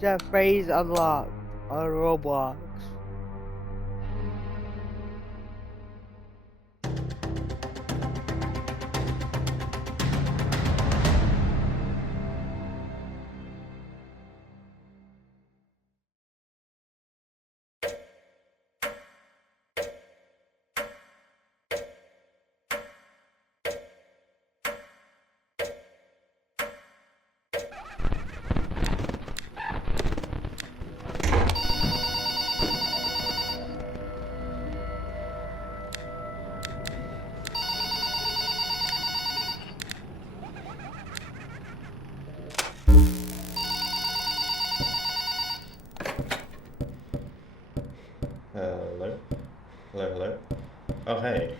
That phrase unlocked on Roblox. Hello? Hello, hello? Oh, hey.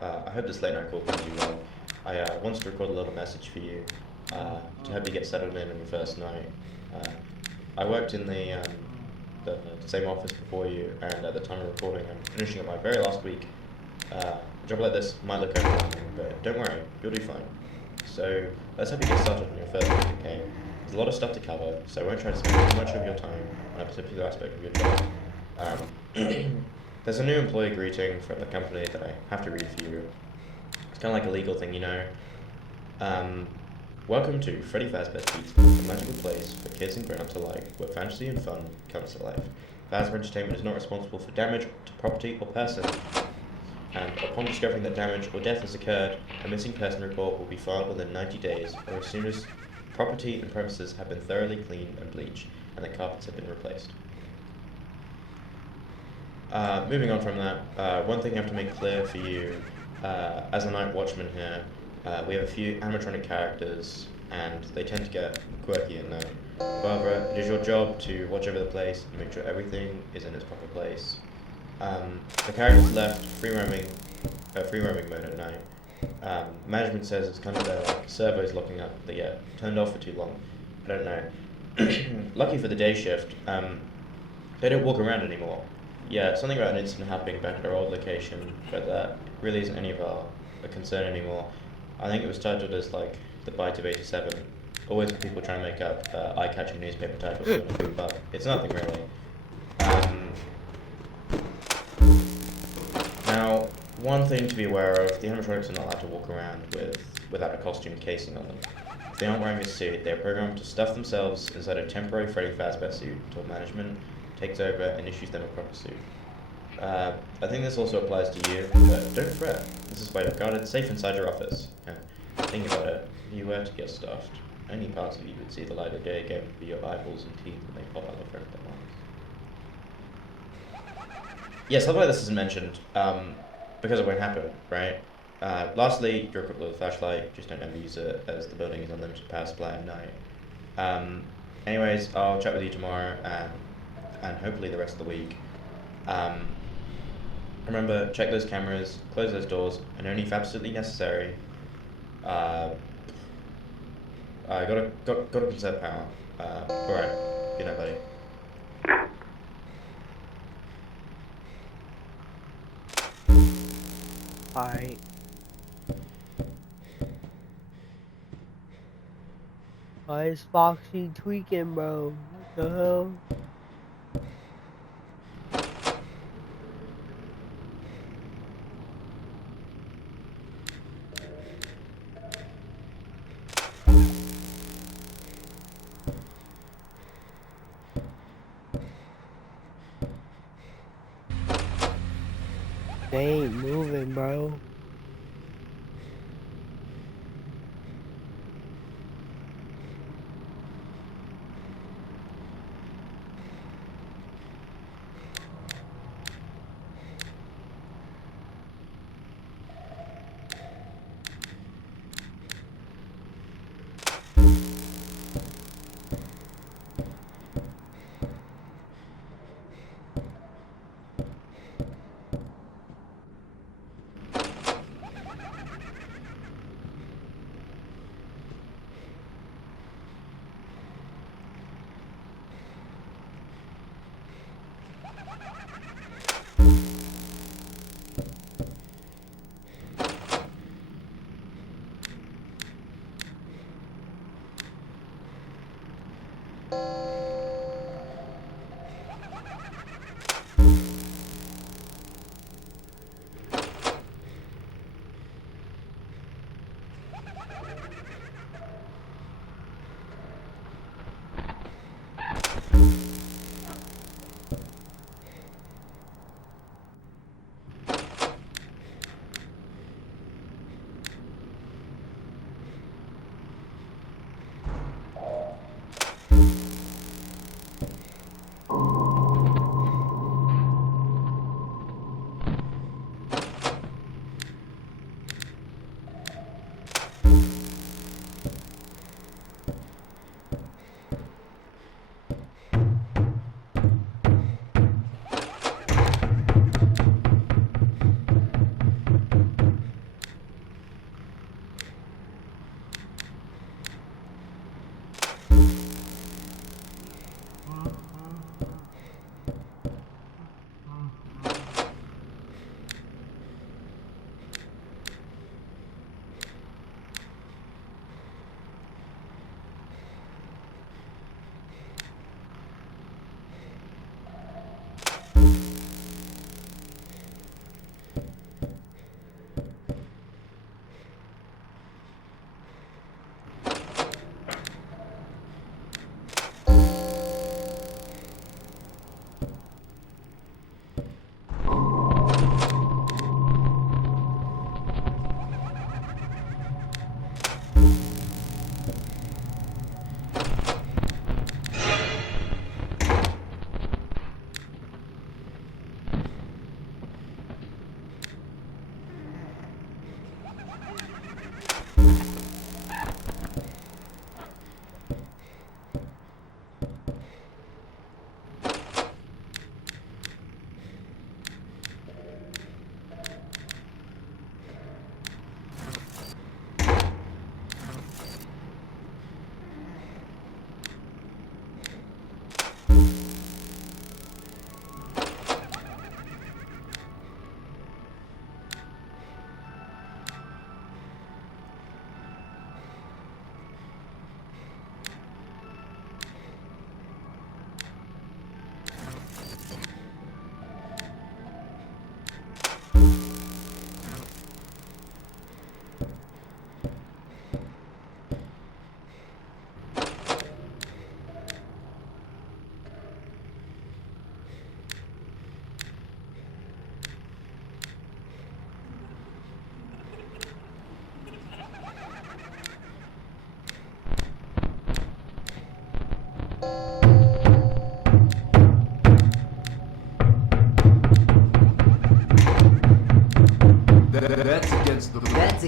I hope this late night call finds you well. I wanted to record a little message for you to help you get settled in on your first night. Uh, I worked in the same office before you, and at the time of recording, I'm finishing up my very last week. A job like this might look overwhelming, but don't worry, you'll do fine. So, let's help you get started on your first week, okay? There's a lot of stuff to cover, so I won't try to spend too much of your time on a particular aspect of your job. There's a new employee greeting from the company that I have to read for you. It's kind of like a legal thing, you know. Um, Welcome to Freddy Fazbear's Pizza, a magical place for kids and grown-ups alike, where fantasy and fun comes to life. Fazbear Entertainment is not responsible for damage to property or person, and upon discovering that damage or death has occurred, a missing person report will be filed within 90 days, or as soon as property and premises have been thoroughly cleaned and bleached, and the carpets have been replaced. Moving on from that, one thing I have to make clear for you, as a night watchman here, we have a few animatronic characters, and they tend to get quirky in there. However, it is your job to watch over the place and make sure everything is in its proper place. The characters left free roaming mode at night. Management says it's kind of their servos locking up. They get turned off for too long. I don't know. Lucky for the day shift, they don't walk around anymore. Yeah, something about an incident happening back at our old location, but that really isn't any of our concern anymore. I think it was titled as like the Bite of 87. Always people trying to make up eye-catching newspaper titles, but it's nothing really. Now, one thing to be aware of, the animatronics are not allowed to walk around without a costume casing on them. If they aren't wearing a suit, they're programmed to stuff themselves inside a temporary Freddy Fazbear suit until management takes over and issues them a proper suit. I think this also applies to you, but don't fret. This is why you're guarded safe inside your office. Think about it. If you were to get stuffed, only parts of you would see the light of day again would be your eyeballs and teeth when they pop out the front of their mouths. Yeah, stuff like this isn't mentioned, because it won't happen, right? Lastly, you're equipped with a flashlight, just don't ever use it as the building is unlimited power supply at night. Anyways, I'll chat with you tomorrow, and hopefully the rest of the week. Remember, check those cameras, close those doors, and only if absolutely necessary. Gotta conserve power. Alright. Good night, buddy. Alright. Why is Foxy tweaking, bro? What the hell? They ain't moving, bro.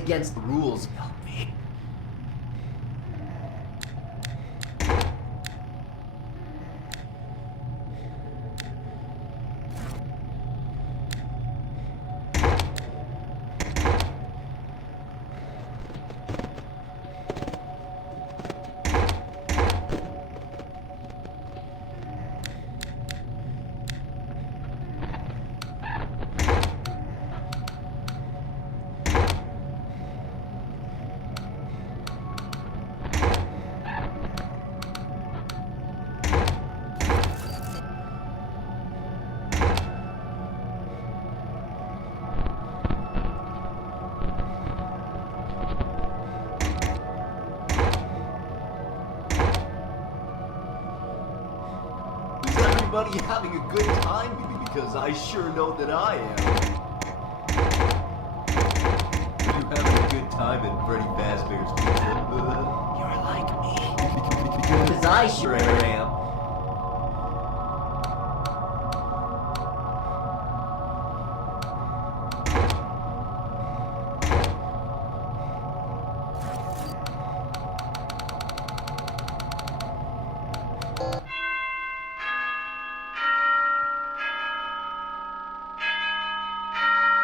against the rules. Help me. Everybody having a good time? Because I sure know that I am. You having a good time at Freddy Fazbear's Pizza? You're like me. Because I sure am.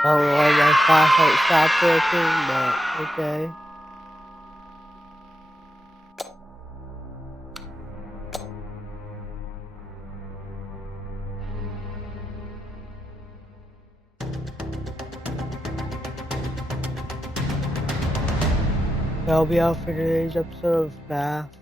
I don't know why my flashlight stopped working, but okay. That'll be all for today's episode of FnaF.